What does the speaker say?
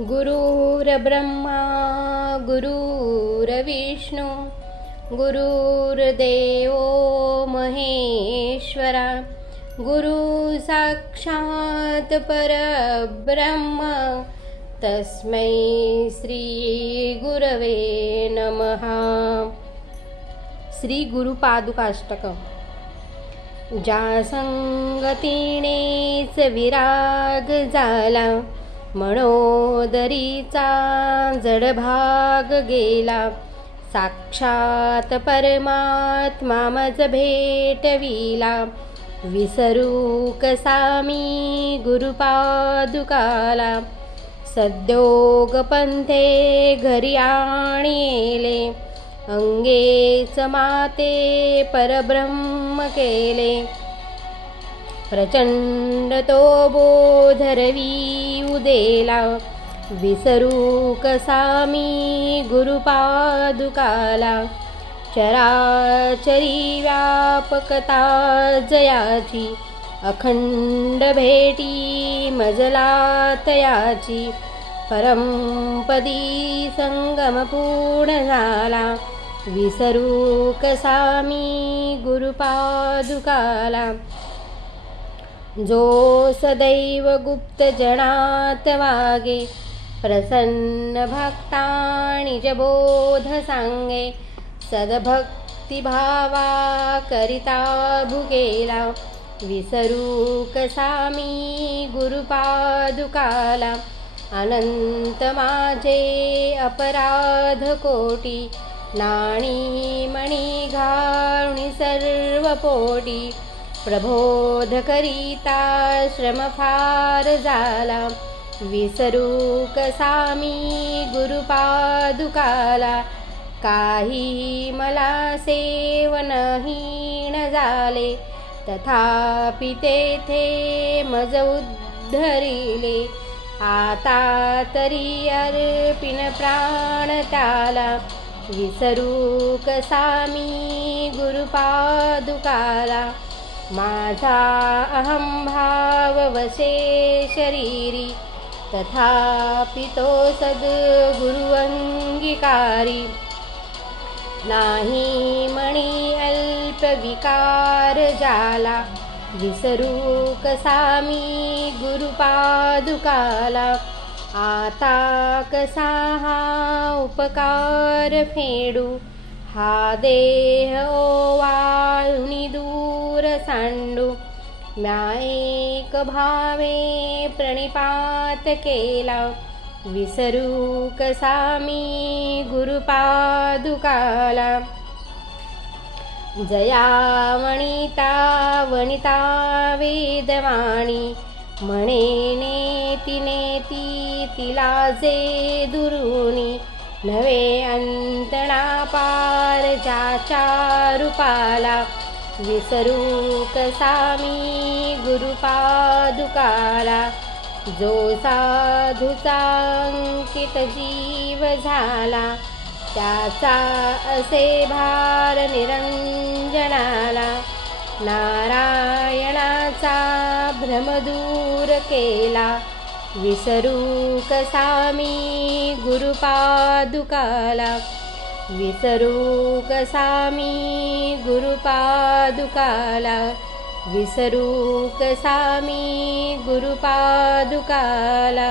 गुरुर्ब्रह्मा गुरुर्विष्णू गुरुर्देवो महेश्वरा गुरु साक्षात परब्रह्म तस्मै श्री गुरवे नमः। श्री गुरुपादुकाष्टकम्। ज्या संगतीनेच विराग झाला, मनोदरीचा जडभाग गेला। साक्षात परमात्मा मज भेटविला, विसरू कसा मी गुरुपादुकाला। सद्योग पंथे घरी आणिले, अंगेच माते परब्रह्म केले। प्रचंड तो बोधरवी उदेला, विसरू कसा मी गुरुपादुकाला। चराचरी व्यापकता जयाची, अखंड भेटी मजला तयाची। परमपदी संगम पूर्ण झाला, विसरू कसा मी गुरुपादुकाला। जो सदैव गुप्त जनात वागे, प्रसन्न भक्तांनी बोध सांगे। सद्भक्तिभावा करिता भुकेला, विसरू कसा मी गुरुपादुकाला। अनंत माझे अपराध कोटी, नाणी मणी घालुनी सर्व पोटी। प्रबोध करिता श्रम फार झाला, विसरू कसा मी गुरुपादुकाला। काही मला सेवनहीन झाले, तथापि तेथे मज उद्धरिले। आता तरी अर्पिन प्राण त्याला, विसरू कसा मी गुरुपादुकाला। माझा अहंभाव वसे शरीरी, तथापि तो सद्गुरु अंगीकारी। नाही मणी अल्प विकार झाला, विसरू कसा मी गुरुपादुकाला। आता कसा हा उपकार फेडू, हा देह ओवाळुनी दूर सांडू। म्या एक भावे प्रणिपात केला, विसरू कसा मी गुरुपादुकाला। जया वनिता वनिता वेदवाणी, म्हणेने तिने तिला जे दुरुनी। नवे अंतणा पार ज्याच्या रूपाला, विसरू कसा मी गुरुपादुकाला। जो साधूचा अंकित जीव झाला, त्याचा असे भार निरंजनाला। नारायणाचा भ्रम दूर केला, विसरू कसा मी गुरुपादुकाला। विसरू कसा मी गुरुपादुकाला। विसरू कसा मी गुरुपादुकाला।